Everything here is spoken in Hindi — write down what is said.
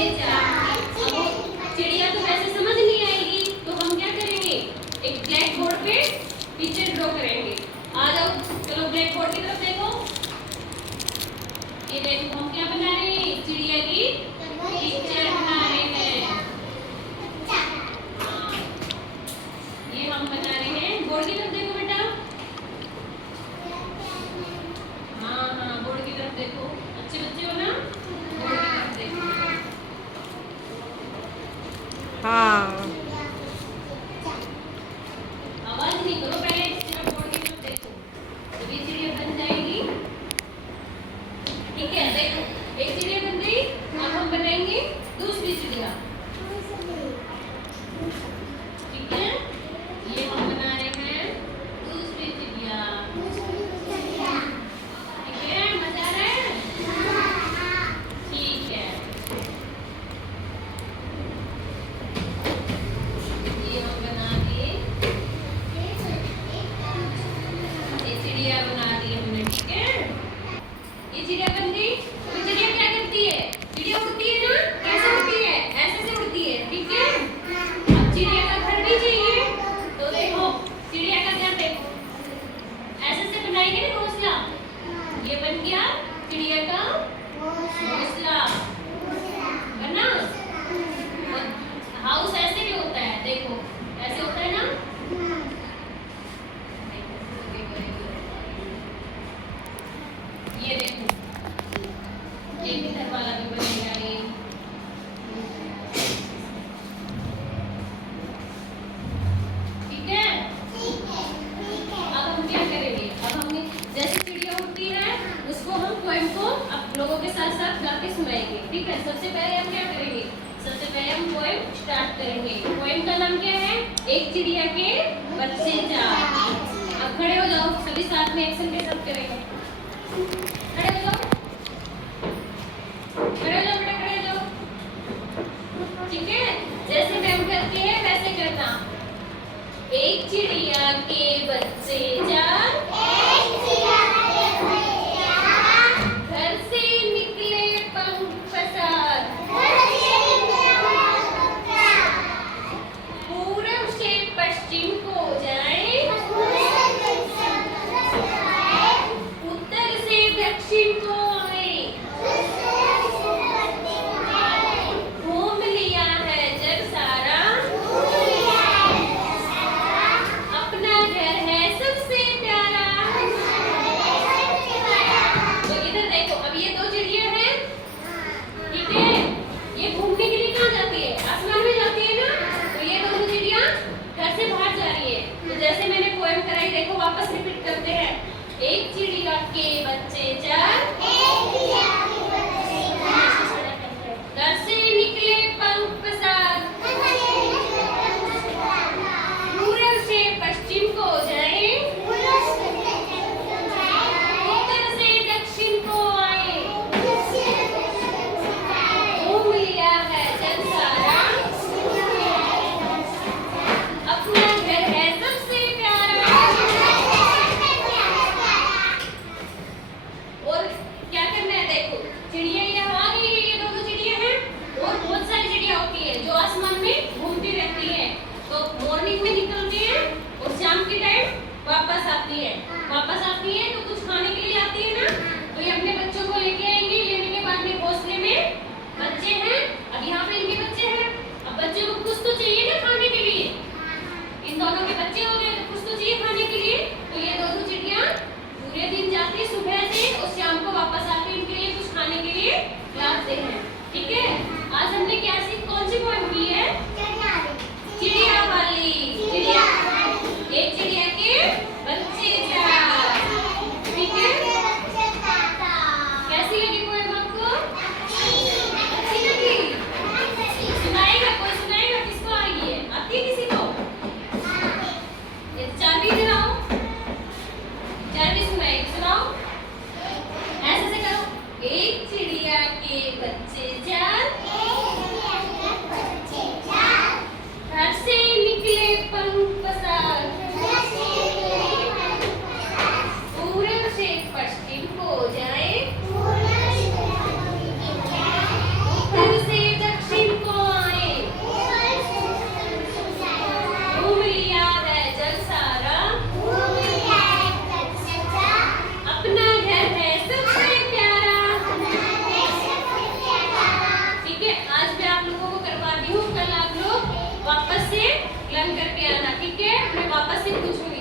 से चार। अब चिड़िया तो वैसे समझ नहीं आएगी, तो हम क्या करेंगे, एक ब्लैक बोर्ड पे पिक्चर ड्रॉ करेंगे। आ जाओ, चलो ब्लैक बोर्ड की तरफ देखो। ये देखो हम क्या बना रहे हैं, चिड़िया की पिक्चर बना रहे हैं। हाँ, ये हम बना रहे हैं। बोर्ड की तरफ देखो बेटा। हाँ हाँ, बोर्ड की तरफ देखो, अच्छे बच्चे हो ना, बोर्ड की तरफ देखो। हाँ, आवाज नहीं करो, पहले सिर्फ बोर्ड की तरफ देखो, तभी चिड़िया बन जाएगी। ठीक है, देखो एक चिड़िया बन गई। अब हम बनाएंगे दूसरी चिड़िया। ठीक है, ये हम बना रहे हैं दूसरी चिड़िया। ठीक है, मजा आ रहा है। ठीक है, ये हम बना दिए, ये चिड़िया बना दी हमने। ठीक है, ये चिड़िया बन गई। तो चिड़िया क्या करती है, चिड़िया उड़ती है ना, कैसे उड़ती है, ऐसे से उड़ती है। ठीक है, अब चिड़िया का घर भी चाहिए, तो देखो चिड़िया का घर देखो, ऐसे से बनाएंगे ना घोंसला। ये बन गया चिड़िया का घोंसला बना। और हाउस ऐसे भी होता है, देखो ऐसे होता है ना। ये देखो, एक इधर वाला भी बनेगा ये। ठीक है, अब हम क्या करेंगे, अब हमने जैसे चिड़िया उड़ती है उसको हम पोएम को अब लोगों के साथ साथ गा के सुनाएंगे। ठीक है, सबसे पहले हम क्या करेंगे, सबसे पहले हम पोएम स्टार्ट करेंगे। पोएम का नाम क्या है, एक चिड़िया के बच्चे चार। अब खड़े हो जाओ, सभी साथ में एक्शन के साथ करेंगे। खड़े हो जाओ, खड़े हो जाओ बेटा, खड़े हो जाओ। ठीक है, जैसे मैम करती है वैसे करना। एक चिड़िया के बच्चे चार, घर से निकले पंख पसार, पूरब से पश्चिम को जाए, उत्तर से दक्षिण को आए, घूम लिया है जग सारा, अपना घर है सबसे वापस से लर्न करके आना, ठीक है? मैं वापस से पूछूंगी।